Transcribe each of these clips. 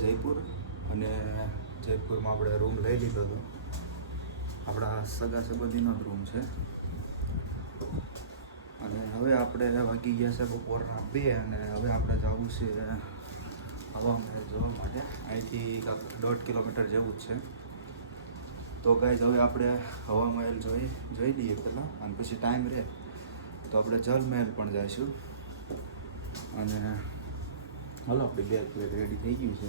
જયપુર અને જયપુરમાં આપણે રૂમ લઈ લીધો હતો. આપણા સગા સંબંધીનો જ રૂમ છે. અને હવે આપણે વાગી ગયા છે બપોરના 2 અને હવે આપણે જવું છે હવા મહેલ જોવા માટે. અહીંથી 1.5 કિલોમીટર જેવું જ છે. તો ગાઈઝ હવે આપણે હવા મહેલ જોઈ લઈએ પહેલાં, અને પછી ટાઈમ રહે તો આપણે જલ મહેલ પણ જઈશું. અને હાલો આપણી બેગ રેડી થઈ ગયું છે.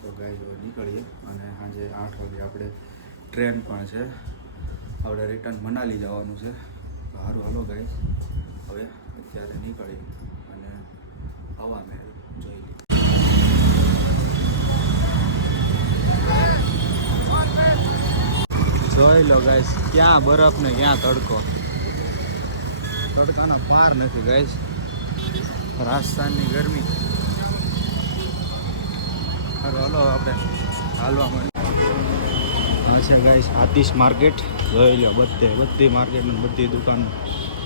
તો ગાઈઝ હવે નીકળીએ. અને સાંજે 8 વાગે આપણે ટ્રેન પણ છે. આપણે રિટર્ન મનાલી જવાનું છે. સારું હાલો ગાઈઝ હવે અત્યારે નીકળી અને હવા મહેલ જોઈ લઈએ. જોઈ લો ગાઈઝ, ક્યાં બરફ ને ક્યાં તડકો. તડકાના પાર નથી ગાઈઝ. રાજસ્થાનની ગરમી. સારું હાલો આપણે હાલવા મળીએ. છે ગાઈઝ આતિશ માર્કેટ. જોઈ લો બધી માર્કેટ અને બધી દુકાન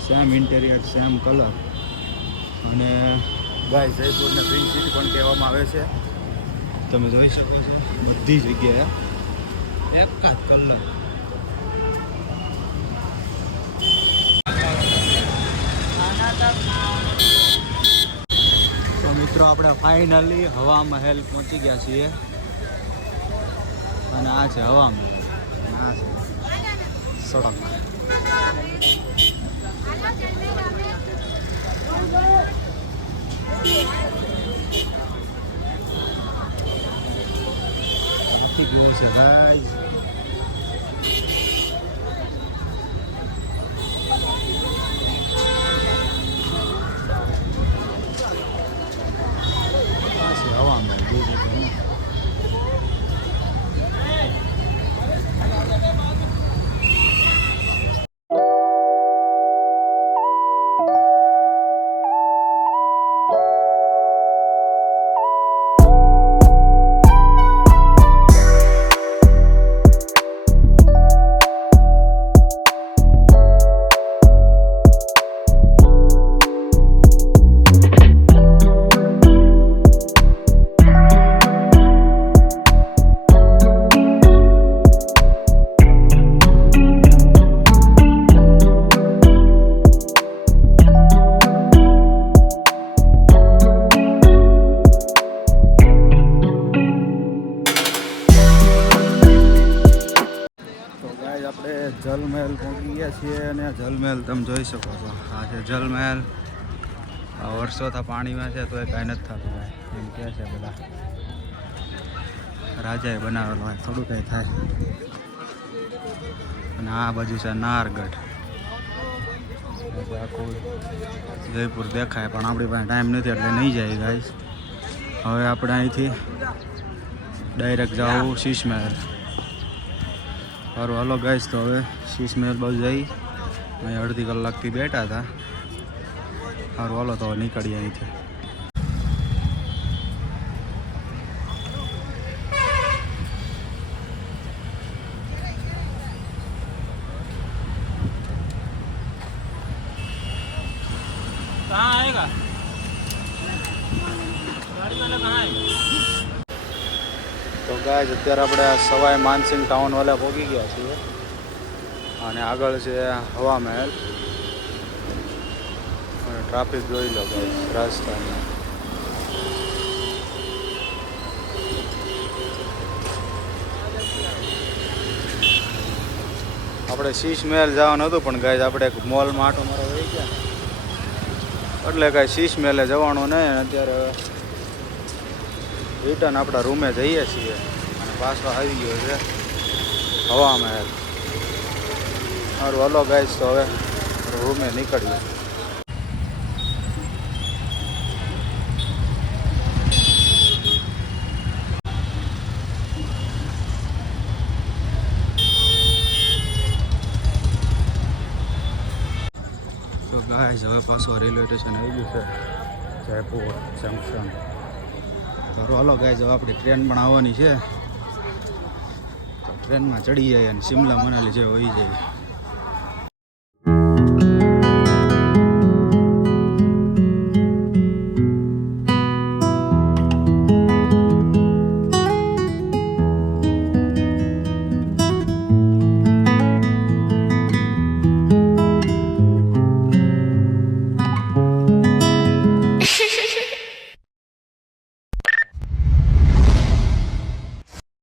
સેમ ઇન્ટેરિયર, સેમ કલર. અને ગાઈઝ જયપુરને પિંક સિટી પણ કહેવામાં આવે છે. તમે જોઈ શકો છો બધી જગ્યાએ એક જ કલર. તો મિત્રો આપણે ફાઇનલી હવા મહેલ પહોંચી ગયા છીએ. અને આ છે હવા મહેલ, આ છે સડક. છે ગાઈઝ હવા મહેલ બીજું તો આપણે જલ મહેલ પહોંચી ગયા છીએ. અને જલ મહેલ તમે જોઈ શકો છો. આ છે જલ મહેલ. આ વર્ષોથી પાણીમાં છે તો એ કાંઈ નથી થતું ભાઈ, એમ કહે છે બધા. રાજાએ બનાવેલો હોય, થોડું કંઈ થાય. અને આ બાજુ છે નારગઢ. આખું જયપુર દેખાય, પણ આપણી પાસે ટાઈમ નથી એટલે નહીં જાય ગાઈસ. હવે આપણે અહીંથી ડાયરેક્ટ જાવું શીશ મહેલ. સારું હાલો ગાઈસ તો હવે શીશ મહેલ બાજુ જઈ. અહીં અડધી કલાકથી બેઠા હતા. સારું હાલો તો નીકળીએ અહીંથી. તો ગાઈસ અત્યારે આપણે સવાઈ માનસિંહ ટાઉન વાળા પહોંચી ગયા છીએ. અને આગળ છે હવા મહેલ. અને ટ્રાફિક જોઈ લો ગાઈસ રાજસ્થાનમાં. આપણે શીશ મહેલ જવાનું હતું, પણ ગાઈસ આપણે એક મોલમાં આટો મારવા રહી ગયા એટલે કાંઈ શીશ મહેલે જવાનું નહીં. અત્યારે રિટર્ન આપણા રૂમે જઈએ છીએ. અને પાછો આવી ગયો છે હવા મહેલ. સારું હલો ગાઈસ તો હવે રૂમે નીકળીએ. તો ગાઈસ હવે પાછો રેલવે સ્ટેશન આવી ગયું છે જયપુર જંકશન. તો હાલો ગાઈસ હવે આપણી ટ્રેન પણ આવવાની છે. ટ્રેનમાં ચડી જાય અને શિમલા મનાલી જે હોઈ જાય.